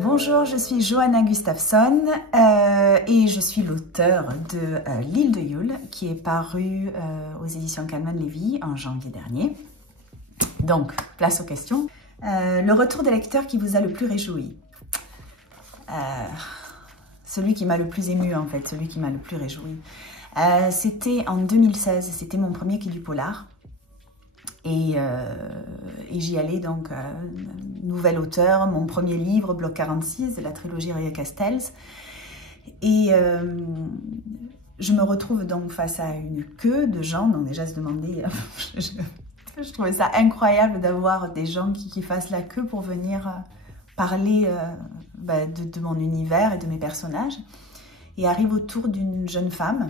Bonjour, je suis Johanna Gustafsson et je suis l'auteure de L'île de Yule qui est paru aux éditions Calman Levy en janvier dernier. Donc, place aux questions. Le retour des lecteurs qui vous a le plus réjoui? Celui qui m'a le plus ému en fait, celui qui m'a le plus réjoui. C'était en 2016, c'était mon premier Quai du Polar. Et j'y allais donc, nouvel auteur, mon premier livre, Bloc 46, de la trilogie Ria Castells. Et je me retrouve donc face à une queue de gens, donc déjà se demander, je trouvais ça incroyable d'avoir des gens qui fassent la queue pour venir parler de mon univers et de mes personnages. Et arrive autour d'une jeune femme,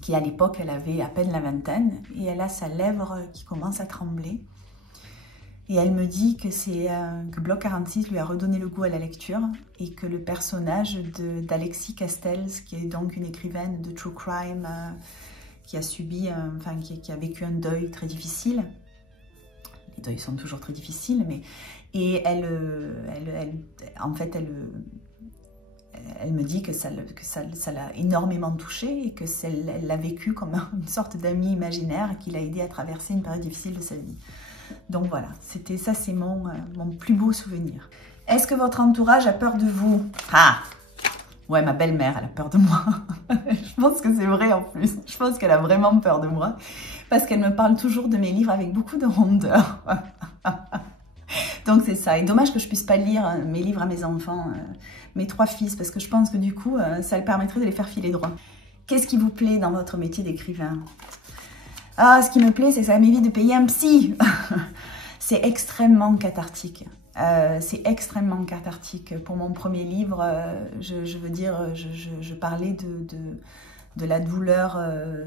qui à l'époque, elle avait à peine la vingtaine, et elle a sa lèvre qui commence à trembler. Et elle me dit que Bloc 46 lui a redonné le goût à la lecture, et que le personnage d'Alexis Castells, qui est donc une écrivaine de true crime, qui a subi, qui a vécu un deuil très difficile. Les deuils sont toujours très difficiles, mais... Et elle me dit que ça l'a énormément touchée et que elle l'a vécu comme une sorte d'ami imaginaire qui l'a aidé à traverser une période difficile de sa vie. Donc voilà, c'est mon plus beau souvenir. Est-ce que votre entourage a peur de vous? Ah! Ouais, ma belle-mère, elle a peur de moi. Je pense que c'est vrai en plus. Je pense qu'elle a vraiment peur de moi parce qu'elle me parle toujours de mes livres avec beaucoup de rondeur. Donc c'est ça. Et dommage que je puisse pas lire mes livres à mes enfants, mes 3 fils, parce que je pense que du coup, ça le permettrait de les faire filer droit. Qu'est-ce qui vous plaît dans votre métier d'écrivain? Ah, ce qui me plaît, c'est que ça m'évite de payer un psy. C'est extrêmement cathartique. C'est extrêmement cathartique. Pour mon premier livre, je veux dire, je parlais de la douleur,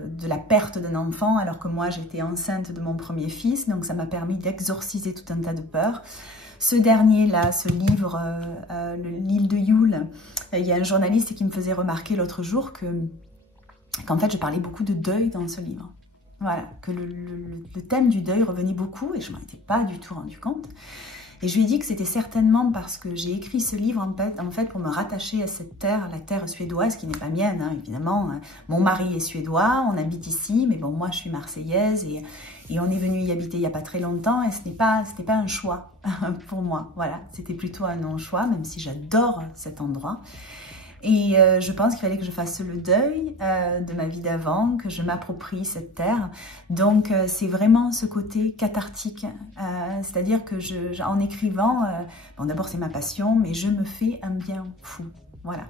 de la perte d'un enfant, alors que moi j'étais enceinte de mon premier fils, donc ça m'a permis d'exorciser tout un tas de peurs. Ce dernier-là, ce livre, L'île de Yule, il y a un journaliste qui me faisait remarquer l'autre jour qu'en fait je parlais beaucoup de deuil dans ce livre. Voilà, que le thème du deuil revenait beaucoup et je ne m'en étais pas du tout rendu compte. Et je lui ai dit que c'était certainement parce que j'ai écrit ce livre en fait pour me rattacher à cette terre, la terre suédoise qui n'est pas mienne, hein, évidemment. Mon mari est suédois, on habite ici, mais bon, moi je suis marseillaise et on est venu y habiter il n'y a pas très longtemps et ce n'était pas un choix pour moi. Voilà, c'était plutôt un non-choix, même si j'adore cet endroit. Et je pense qu'il fallait que je fasse le deuil de ma vie d'avant, que je m'approprie cette terre. Donc c'est vraiment ce côté cathartique, c'est-à-dire que en écrivant, bon d'abord c'est ma passion, mais je me fais un bien fou, voilà.